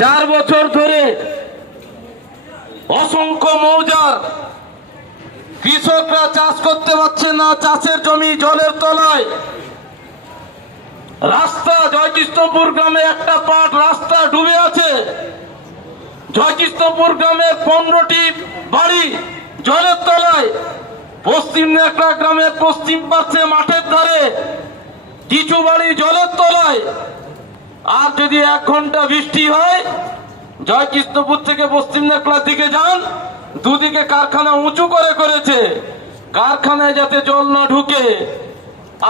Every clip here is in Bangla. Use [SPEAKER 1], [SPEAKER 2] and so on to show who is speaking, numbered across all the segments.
[SPEAKER 1] চার বছর ধরে অসংখ্য মৌজার কৃষকরা চাষ করতে পারছে না, চাষের জমি জলের তলায়। রাস্তা জয়কৃষ্ণপুর গ্রামে একটা পাট রাস্তা ডুবে আছে। জয়কৃষ্ণপুর গ্রামের পনেরোটি বাড়ি জলের তলায়। পশ্চিম নেকড়া গ্রামের পশ্চিম পাশে মাঠের ধারে কিছু বাড়ি জলের তলায়। আর যদি এক ঘণ্টা বৃষ্টি হয়, জয়কৃষ্ণপুর থেকে পশ্চিম নেকড়ার দিকে যান, দুদিকে কারখানা উঁচু করে করেছে। কারখানায় যাতে জল না ঢুকে,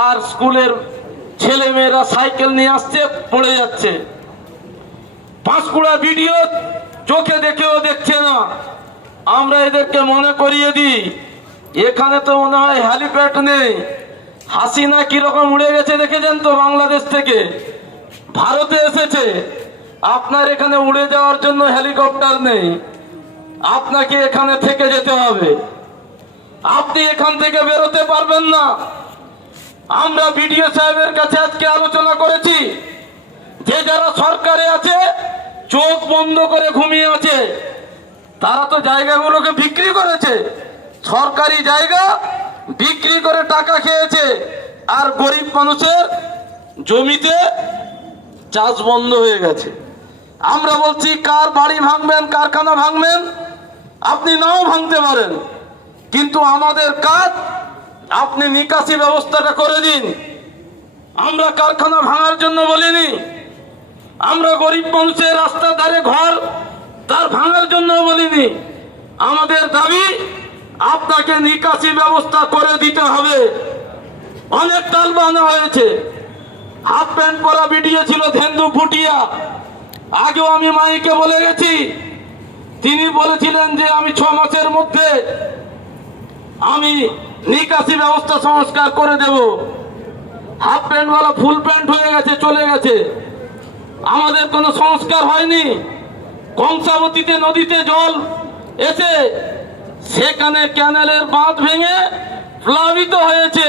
[SPEAKER 1] আর স্কুলের ছেলে মেয়েরা সাইকেল নিয়ে আসছে, পড়ে যাচ্ছে। পাঁশকুড়া ভিডিও চোখে দেখেও দেখছে না। আমরা এদেরকে মনে করিয়ে দিই, এখানে তো মনে হয় হ্যালিপ্যাড নেই। হাসিনা কীরকম উড়ে গেছে, দেখেছেন তো বাংলাদেশ থেকে? ভারতে এসেছে। আপনার এখানে উড়ে যাওয়ার জন্য হেলিকপ্টার নেই। আপনাকে এখানে থেকে যেতে হবে। আপনি এখান থেকে বেরোতে পারবেন না। আমরা বিডিও সাহেবের কাছে আজকে আলোচনা করেছি যে যারা সরকারে আছে, চোখ বন্ধ করে ঘুমিয়ে আছে, তারা তো জায়গাগুলোকে বিক্রি করেছে। সরকারি জায়গা বিক্রি করে টাকা খেয়েছে। আর গরিব মানুষের জমিতে চাষ বন্ধ হয়ে গেছে। আমরা বলছি, কার বাড়ি ভাঙবেন, কারখানা ভাঙবেন? আপনি নাও ভাঙতে পারেন। কিন্তু আমাদের কাজ, আপনি নিকাশি ব্যবস্থাটা করে দিন। আমরা কারখানা ভাঙার জন্য বলিনি। আমরা গরিব মানুষের রাস্তার ধারে ঘর, তার ভাঙার জন্য বলিনি। আমাদের দাবি, আপনাকে নিকাশি ব্যবস্থা করে দিতে হবে। অনেক তাল বানা হয়েছে। হাফ প্যান্ট পরা ভিডিও ছিল, ধেন্দু ফুটিয়া। আগেও আমি মাইকে বলে গেছি, তিনি বলেছিলেন যে আমি ছ মাসের মধ্যে আমি নিকাশি ব্যবস্থা সংস্কার করে দেব। হাফ প্যান্টওয়ালা ফুল প্যান্ট হয়ে গেছে, চলে গেছে। আমাদের কোনো সংস্কার হয়নি। কংসাবতীতে নদীতে জল এসে সেখানে ক্যানেলের বাঁধ ভেঙে প্লাবিত হয়েছে।